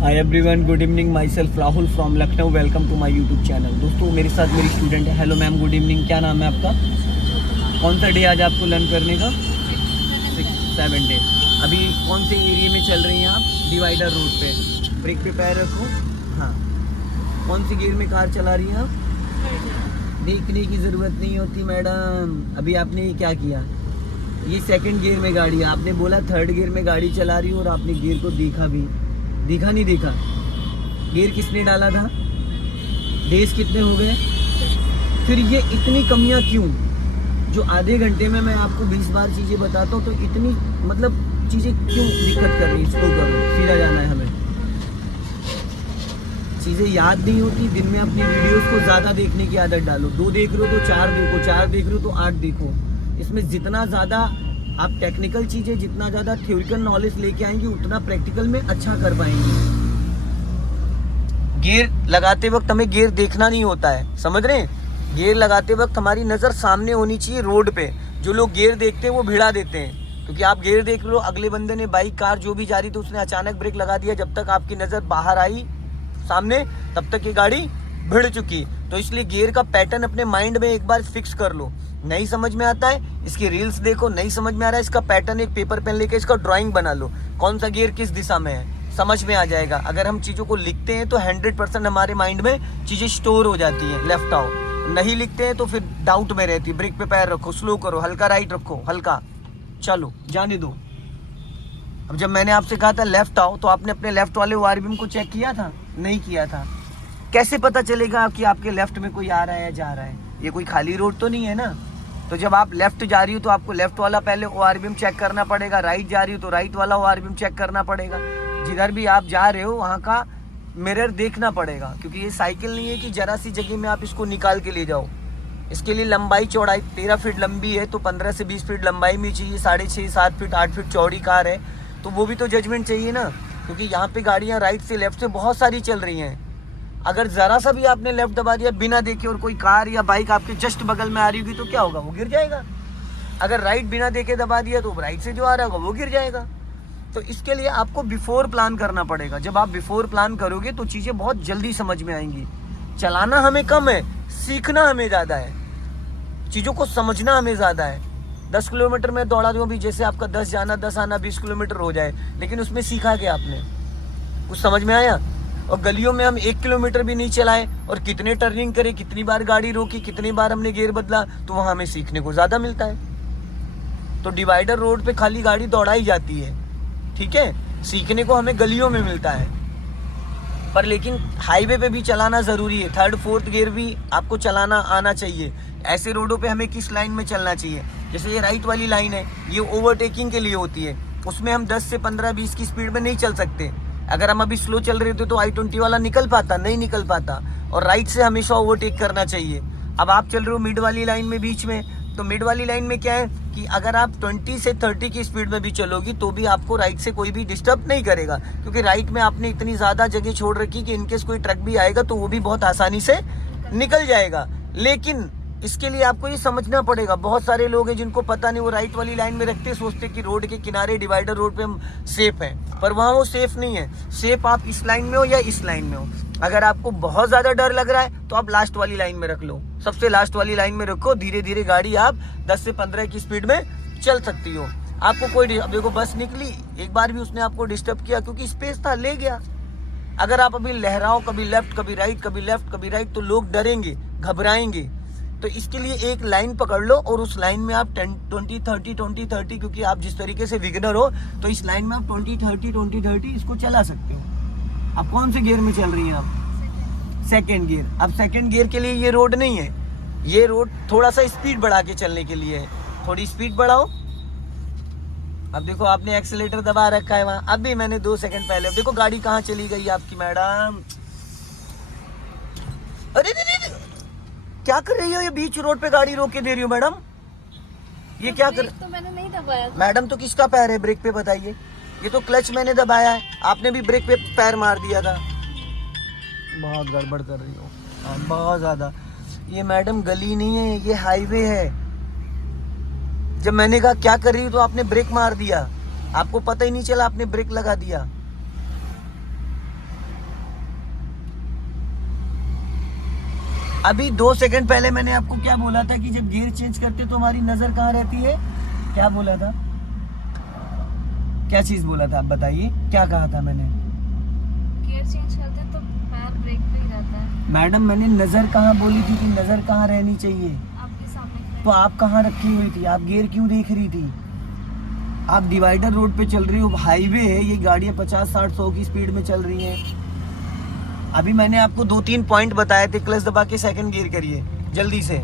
Hi everyone, good evening. Myself Rahul from Lucknow. Welcome to my YouTube channel. दोस्तों मेरे साथ मेरी स्टूडेंट है। Hello ma'am, good evening. क्या नाम है आपका? कौन सा डे आज आपको लर्न करने का? 7 डे। अभी कौन से एरिया में चल रही हैं आप? डिवाइडर रोड पे। ब्रेक पे पैर रखो। हाँ। कौन सी गियर में कार चला रही हैं आप? देखने की ज़रूरत नहीं होती मैडम। अभी आपने ये क्या किया? ये सेकंड गियर में गाड़ी है। आपने बोला थर्ड गियर में गाड़ी चला रही हो और आपने गियर को देखा भी। देखा नहीं देखा? गियर किसने डाला था? डेज कितने हो गए? फिर ये इतनी कमियां क्यों? जो आधे घंटे में मैं आपको 20 बार चीज़ें बताता हूँ, तो इतनी मतलब चीज़ें क्यों दिक्कत कर रही है? स्लो करो, सीधा जाना है हमें। चीज़ें याद नहीं होती। दिन में अपनी वीडियोस को ज़्यादा देखने की आदत डालो। 2 देख रहे हो तो 4 देखो, 4 देख रहे हो तो 8 देखो। इसमें जितना ज़्यादा आप टेक्निकल चीज़ें, जितना ज़्यादा थ्योरिकल नॉलेज लेके आएंगे, उतना प्रैक्टिकल में अच्छा कर पाएंगे। गियर लगाते वक्त हमें गियर देखना नहीं होता है, समझ रहे हैं? गियर लगाते वक्त हमारी नज़र सामने होनी चाहिए रोड पे। जो लोग गियर देखते हैं वो भिड़ा देते हैं, क्योंकि आप गियर देख लो, अगले बंदे ने बाइक कार जो भी जा रही थी उसने अचानक ब्रेक लगा दिया। जब तक आपकी नज़र बाहर आई सामने, तब तक ये गाड़ी भिड़ चुकी। तो इसलिए गियर का पैटर्न अपने माइंड में एक बार फिक्स कर लो। नहीं समझ में आता है, इसकी रील्स देखो। नहीं समझ में आ रहा है, इसका पैटर्न एक पेपर पेन लेके इसका ड्राइंग बना लो। कौन सा गियर किस दिशा में है, समझ में आ जाएगा। अगर हम चीज़ों को लिखते हैं तो 100% हमारे माइंड में चीज़ें स्टोर हो जाती हैं। लेफ्ट आओ, नहीं लिखते हैं तो फिर डाउट में रहती है। ब्रेक पे पैर रखो, स्लो करो, हल्का राइट रखो, हल्का चलो, जाने दो। अब जब मैंने आपसे कहा था लेफ्ट आओ, तो आपने अपने लेफ्ट वाले ओआरबीएम को चेक किया था? नहीं किया था। कैसे पता चलेगा कि आपके लेफ्ट में कोई आ रहा है या जा रहा है? ये कोई खाली रोड तो नहीं है ना। तो जब आप लेफ्ट जा रही हो तो आपको लेफ्ट वाला पहले ओआरबीएम चेक करना पड़ेगा। राइट जा रही हो तो राइट वाला ओआरबीएम चेक करना पड़ेगा। जिधर भी आप जा रहे हो वहाँ का मिरर देखना पड़ेगा, क्योंकि ये साइकिल नहीं है कि जरा सी जगह में आप इसको निकाल के ले जाओ। इसके लिए लंबाई चौड़ाई 13 फीट लंबी है, तो 15 से 20 फीट लंबाई में चाहिए। 6.5 7 फीट 8 फीट चौड़ी कार है, तो वो भी तो जजमेंट चाहिए ना, क्योंकि यहाँ पे गाड़ियाँ राइट से लेफ्ट से बहुत सारी चल रही हैं। अगर ज़रा सा भी आपने लेफ्ट दबा दिया बिना देखे और कोई कार या बाइक आपके जस्ट बगल में आ रही होगी तो क्या होगा? वो गिर जाएगा। अगर राइट बिना देखे दबा दिया तो राइट से जो आ रहा होगा वो गिर जाएगा। तो इसके लिए आपको बिफोर प्लान करना पड़ेगा। जब आप बिफोर प्लान करोगे तो चीज़ें बहुत जल्दी समझ में आएंगी। चलाना हमें कम है, सीखना हमें ज़्यादा है। चीज़ों को समझना हमें ज़्यादा है। 10 किलोमीटर में दौड़ा दूँ भी, जैसे आपका 10 जाना 10 आना 20 किलोमीटर हो जाए, लेकिन उसमें सीखा क्या आपने? कुछ समझ में आया? और गलियों में हम 1 किलोमीटर भी नहीं चलाए और कितने टर्निंग करे, कितनी बार गाड़ी रोकी, कितनी बार हमने गियर बदला, तो वहाँ हमें सीखने को ज़्यादा मिलता है। तो डिवाइडर रोड पे खाली गाड़ी दौड़ाई जाती है, ठीक है? सीखने को हमें गलियों में मिलता है, पर लेकिन हाईवे पे भी चलाना ज़रूरी है। 3rd 4th गियर भी आपको चलाना आना चाहिए। ऐसे रोडों पे हमें किस लाइन में चलना चाहिए? जैसे ये राइट वाली लाइन है, ये ओवरटेकिंग के लिए होती है। उसमें हम 10 से 15-20 की स्पीड में नहीं चल सकते। अगर हम अभी स्लो चल रहे थे तो I-20 वाला निकल पाता? नहीं निकल पाता। और राइट से हमेशा ओवरटेक करना चाहिए। अब आप चल रहे हो मिड वाली लाइन में, बीच में, तो मिड वाली लाइन में क्या है कि अगर आप 20 से 30 की स्पीड में भी चलोगी तो भी आपको राइट से कोई भी डिस्टर्ब नहीं करेगा, क्योंकि राइट में आपने इतनी ज़्यादा जगह छोड़ रखी कि इनकेस कोई ट्रक भी आएगा तो वो भी बहुत आसानी से निकल जाएगा। लेकिन इसके लिए आपको ये समझना पड़ेगा। बहुत सारे लोग हैं जिनको पता नहीं, वो राइट वाली लाइन में रखते सोचते कि रोड के किनारे डिवाइडर रोड पे हम सेफ हैं, पर वहाँ वो सेफ नहीं है। सेफ आप इस लाइन में हो या इस लाइन में हो। अगर आपको बहुत ज़्यादा डर लग रहा है तो आप लास्ट वाली लाइन में रख लो, सबसे लास्ट वाली लाइन में रखो। धीरे धीरे गाड़ी आप 10 से 15 की स्पीड में चल सकती हो। आपको कोई, अब देखो बस निकली, एक बार भी उसने आपको डिस्टर्ब किया क्योंकि स्पेस था, ले गया। अगर आप अभी लहराओ कभी लेफ्ट कभी राइट, कभी लेफ्ट कभी राइट, तो लोग डरेंगे, घबराएंगे। तो इसके लिए एक लाइन पकड़ लो और उस लाइन में आप 20 30, क्योंकि आप जिस तरीके से बिगिनर हो तो इस लाइन में आप 20 30 इसको चला सकते हो। आप कौन से गियर में चल रही हैं? आप सेकेंड गियर। अब सेकेंड गियर के लिए ये रोड नहीं है, ये रोड थोड़ा सा स्पीड बढ़ा के चलने के लिए है। थोड़ी स्पीड बढ़ाओ। अब देखो आपने एक्सीलेटर दबा रखा है वहाँ, अभी मैंने 2 सेकंड पहले, देखो गाड़ी कहाँ चली गई आपकी मैडम। अरे क्या कर रही हो? ये बीच रोड पे गाड़ी रोक के दे रही हो मैडम, ये क्या कर? तो मैंने नहीं दबाया। मैडम तो किसका पैर है ब्रेक पे, बताइए? ये तो क्लच मैंने दबाया है, आपने भी ब्रेक पे पैर मार दिया था। बहुत गड़बड़ कर रही हो बहुत ज़्यादा। ये मैडम गली नहीं है, ये हाईवे है। जब मैंने कहा क्या कर रही हो तो आपने ब्रेक मार दिया, आपको पता ही नहीं चला, आपने ब्रेक लगा दिया। अभी 2 सेकंड पहले मैंने आपको क्या बोला था कि जब गियर चेंज करते तो हमारी नजर कहाँ रहती है? क्या बोला था? क्या चीज बोला था? आप बताइए, क्या कहा था मैंने? गियर चेंज करते तो पैर ब्रेक में ही रहता है। मैडम मैंने नजर कहाँ बोली थी कि नजर कहाँ रहनी चाहिए? आपके सामने। तो आप कहाँ रखी हुई थी? आप गियर क्यों देख रही थी? आप डिवाइडर रोड पे चल रही हो, हाईवे है, ये गाड़ियाँ 50-60-100 की स्पीड में चल रही हैं। अभी मैंने आपको 2-3 पॉइंट बताए थे, क्लच दबा के सेकंड गियर करिए जल्दी से।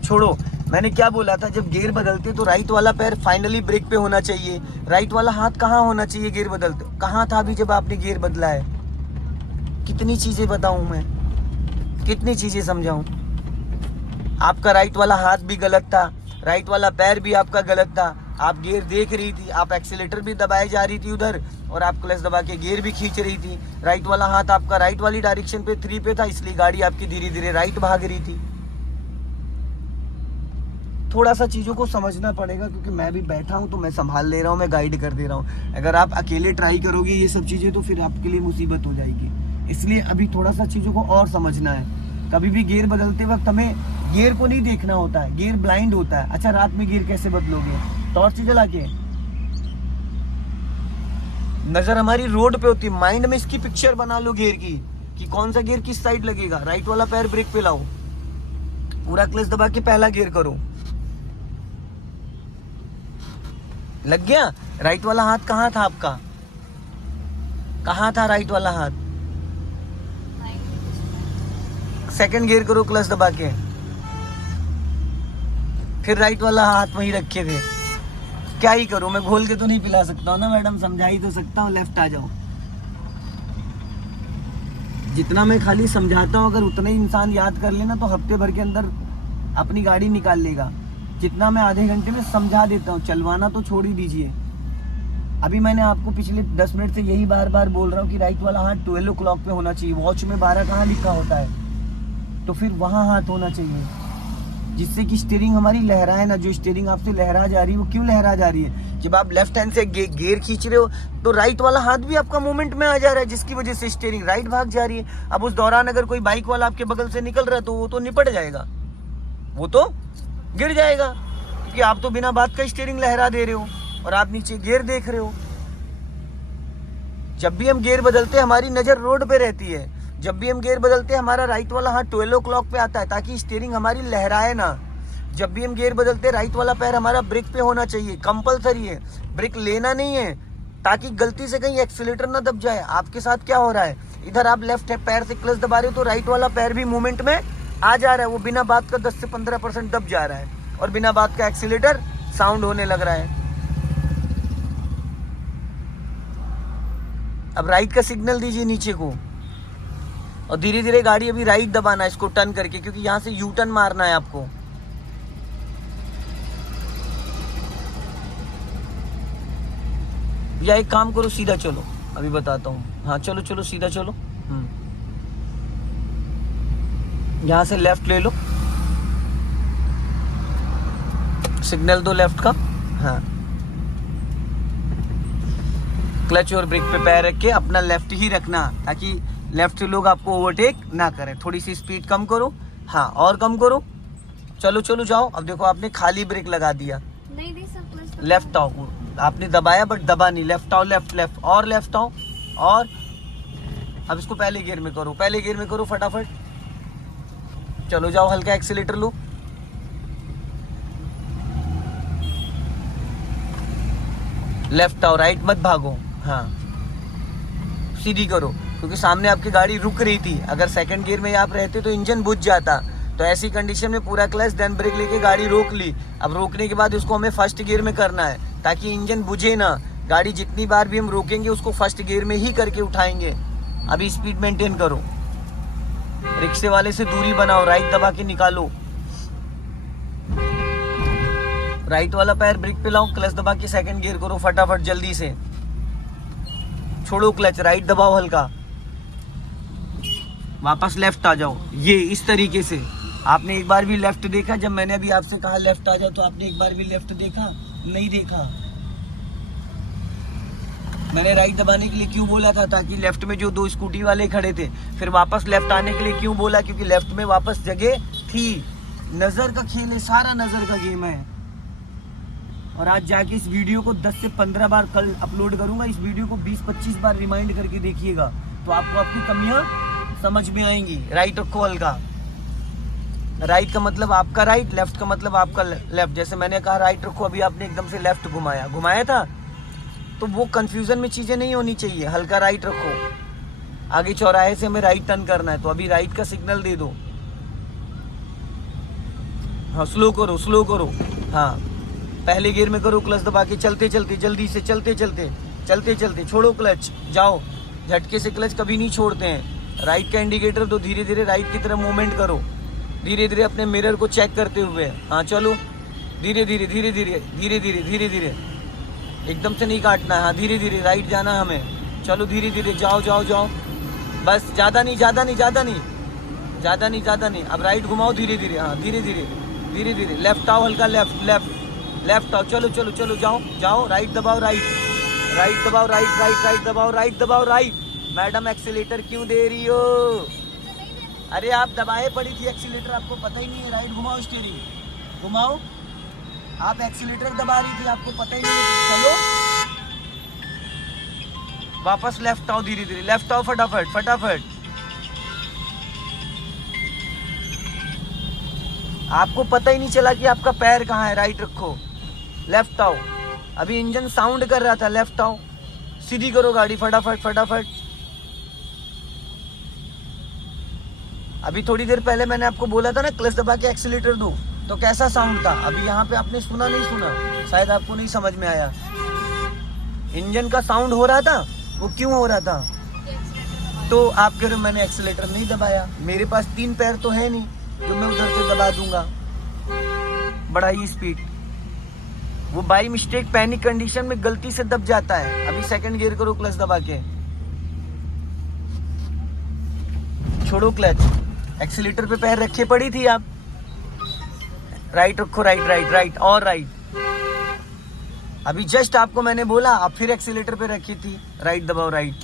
छोड़ो, मैंने क्या बोला था, जब गियर बदलते तो राइट वाला पैर फाइनली ब्रेक पे होना चाहिए। राइट वाला हाथ कहाँ होना चाहिए गियर बदलते? कहाँ था अभी जब आपने गियर बदला है? कितनी चीजें बताऊं मैं, कितनी चीजें समझाऊं? आपका राइट वाला हाथ भी गलत था, राइट वाला पैर भी आपका गलत था। आप गियर देख रही थी, आप एक्सीलेटर भी दबाए जा रही थी उधर, और आप क्लच दबा के गियर भी खींच रही थी। राइट वाला हाथ आपका राइट वाली डायरेक्शन पे 3 पे था, इसलिए गाड़ी आपकी धीरे धीरे राइट भाग रही थी। थोड़ा सा चीज़ों को समझना पड़ेगा, क्योंकि मैं भी बैठा हूँ तो मैं संभाल ले रहा हूँ, मैं गाइड कर दे रहा हूँ। अगर आप अकेले ट्राई करोगे ये सब चीज़ें तो फिर आपके लिए मुसीबत हो जाएगी। इसलिए अभी थोड़ा सा चीज़ों को और समझना है। कभी भी गियर बदलते वक्त हमें गियर को नहीं देखना होता है, गियर ब्लाइंड होता है। अच्छा, रात में गियर कैसे बदलोगे? टॉर्च जला के? नजर हमारी रोड पे होती है, माइंड में इसकी पिक्चर बना लो गियर की, कि कौन सा गियर किस साइड लगेगा। राइट वाला पैर ब्रेक पे लाओ, पूरा क्लच दबा के पहला गियर करो। लग गया? राइट वाला हाथ कहाँ था आपका? कहाँ था राइट वाला हाथ? सेकंड गियर करो क्लच दबा के, फिर राइट वाला हाथ वहीं रखे थे। क्या ही करूं मैं, घोल के तो नहीं पिला सकता हूँ ना मैडम, समझा ही तो सकता हूँ। लेफ्ट आ जाओ। जितना मैं खाली समझाता हूँ अगर उतना ही इंसान याद कर लेना तो हफ्ते भर के अंदर अपनी गाड़ी निकाल लेगा। जितना मैं आधे घंटे में समझा देता हूँ, चलवाना तो छोड़ ही दीजिए। अभी मैंने आपको पिछले 10 मिनट से यही बार बार बोल रहा हूँ कि राइट वाला हाथ 12 o'clock पे होना चाहिए। वॉच में 12 कहाँ लिखा होता है? तो फिर वहाँ हाथ होना चाहिए, जिससे कि स्टीयरिंग हमारी लहराए ना। जो स्टीयरिंग आपसे लहरा जा रही है वो क्यों लहरा जा रही है? जब आप लेफ्ट हैंड से गियर खींच रहे हो तो राइट वाला हाथ भी आपका मूवमेंट में आ जा रहा है, जिसकी वजह से स्टीयरिंग राइट भाग जा रही है। अब उस दौरान अगर कोई बाइक वाला आपके बगल से निकल रहा है तो वो तो निपट जाएगा, वो तो गिर जाएगा, क्योंकि आप तो बिना बात का स्टीयरिंग लहरा दे रहे हो और आप नीचे गियर देख रहे हो। जब भी हम गियर बदलते हैं हमारी नजर रोड पे रहती है। जब भी हम गियर बदलते हैं हमारा राइट वाला हाथ 12 o'clock पे आता है, ताकि स्टीयरिंग हमारी लहराए ना। जब भी हम गियर बदलते हैं राइट वाला पैर हमारा ब्रेक पे होना चाहिए, कंपलसरी है। ब्रेक लेना नहीं है, ताकि गलती से कहीं एक्सीलेटर ना दब जाए। आपके साथ क्या हो रहा है, इधर आप लेफ्ट पैर से क्लच दबा रहे हो तो राइट वाला पैर भी मूवमेंट में आ जा रहा है। वो बिना बात का 10 से 15% दब जा रहा है, और बिना बात का एक्सीलेटर साउंड होने लग रहा है। अब राइट का सिग्नल दीजिए नीचे को, और धीरे धीरे गाड़ी अभी राइट दबाना है इसको टर्न करके, क्योंकि यहाँ से यू टर्न मारना है आपको। या एक काम करो, सीधा चलो, अभी बताता हूँ। हाँ चलो चलो, सीधा चलो। यहाँ से लेफ्ट ले लो, सिग्नल दो लेफ्ट का। हाँ, क्लच और ब्रेक पे पैर रख के अपना लेफ्ट ही रखना, ताकि लेफ्ट से लोग आपको ओवरटेक ना करें। थोड़ी सी स्पीड कम करो, हाँ और कम करो। चलो चलो जाओ। अब देखो आपने खाली ब्रेक लगा दिया, नहीं सब लेफ्ट आओ। आपने दबाया बट दबा नहीं, लेफ्ट आओ, लेफ्ट लेफ्ट और लेफ्ट आओ। और अब इसको पहले गियर में करो, पहले गियर में करो फटाफट। चलो जाओ, हल्का एक्सीलेटर लो। लेफ्ट आओ, राइट मत भागो। हाँ सीधी करो, क्योंकि सामने आपकी गाड़ी रुक रही थी। अगर सेकंड गियर में आप रहते तो इंजन बुझ जाता। तो ऐसी कंडीशन में पूरा क्लच देन ब्रेक लेके गाड़ी रोक ली। अब रोकने के बाद उसको हमें फर्स्ट गियर में करना है, ताकि इंजन बुझे ना। गाड़ी जितनी बार भी हम रोकेंगे उसको फर्स्ट गियर में ही करके उठाएंगे। अभी स्पीड मेंटेन करो, रिक्शे वाले से दूरी बनाओ, राइट दबा के निकालो। राइट वाला पैर ब्रेक पे लाओ, क्लच दबा के सेकंड गियर करो फटाफट जल्दी से। छोड़ो क्लच, राइट दबाओ हल्का, वापस लेफ्ट आ जाओ। ये इस तरीके से। आपने एक बार भी लेफ्ट देखा? जब मैंने अभी आपसे कहा लेफ्ट आ जाओ तो आपने एक बार भी लेफ्ट देखा? नहीं देखा। मैंने राइट दबाने के लिए क्यों बोला था? ताकि लेफ्ट में जो दो स्कूटी वाले खड़े थे, फिर वापस लेफ्ट आने के लिए क्यों बोला? क्योंकि लेफ्ट में वापस जगह थी। नजर का खेल है, सारा नजर का गेम है। और आज जाके इस वीडियो को 10 से 15 बार कल अपलोड करूंगा। इस वीडियो को 20-25 बार रिमाइंड करके देखिएगा, तो आपको आपकी कमियां समझ में आएंगी। राइट रखो हल्का। राइट का मतलब आपका राइट, लेफ्ट का मतलब आपका लेफ्ट। जैसे मैंने कहा राइट रखो, अभी आपने एकदम से लेफ्ट घुमाया था, तो वो कंफ्यूजन में चीजें नहीं होनी चाहिए। हल्का राइट रखो। आगे चौराहे से हमें राइट टर्न करना है, तो अभी राइट का सिग्नल दे दो। हाँ, स्लो करो। हाँ, पहले गियर में करो, क्लच दबा के चलते जल्दी से चलते छोड़ो क्लच, जाओ। झटके से क्लच कभी नहीं छोड़ते हैं। राइट का इंडिकेटर दो, धीरे धीरे राइट की तरफ मूवमेंट करो, धीरे धीरे अपने मिरर को चेक करते हुए। हाँ चलो, धीरे धीरे, एकदम से नहीं काटना है। हाँ, धीरे धीरे राइट जाना हमें। चलो धीरे धीरे, जाओ। बस ज़्यादा नहीं। अब राइट घुमाओ धीरे धीरे। हाँ, धीरे धीरे लेफ्ट आओ, हल्का लेफ्ट आओ। चलो, जाओ। राइट दबाओ, राइट दबाओ। मैडम एक्सीलेटर क्यों दे रही हो? अरे आप दबाए पड़ी थी एक्सीलेटर, आपको पता ही नहीं है। राइट घुमाओ, स्टीयरिंग घुमाओ। आप एक्सीलेटर दबा रही थी, आपको पता ही नहीं है। चलो वापस लेफ्ट आओ, धीरे धीरे लेफ्ट आओ, फटाफट। आपको पता ही नहीं चला कि आपका पैर कहाँ है। राइट रखो, लेफ्ट आओ। अभी इंजन साउंड कर रहा था, लेफ्ट आओ। सीधी करो गाड़ी, फटाफट। अभी थोड़ी देर पहले मैंने आपको बोला था ना, क्लच दबा के एक्सीलेटर दो, तो कैसा साउंड था? अभी यहाँ पे आपने सुना नहीं सुना? शायद आपको नहीं समझ में आया। इंजन का साउंड हो रहा था, वो क्यों हो रहा था? तो आप कह रहे हो मैंने एक्सीलेटर नहीं दबाया। मेरे पास 3 पैर तो है नहीं जो मैं उधर से दबा दूंगा। बढ़ाइए स्पीड। वो बाई मिस्टेक पैनिक कंडीशन में गलती से दब जाता है। अभी सेकंड गियर करो, क्लच दबा के छोड़ो क्लच। एक्सीलेटर पे पैर रखे पड़ी थी आप। राइट रखो, राइट और राइट। अभी जस्ट आपको मैंने बोला, आप फिर एक्सीलेटर पे रखी थी। राइट दबाओ, राइट।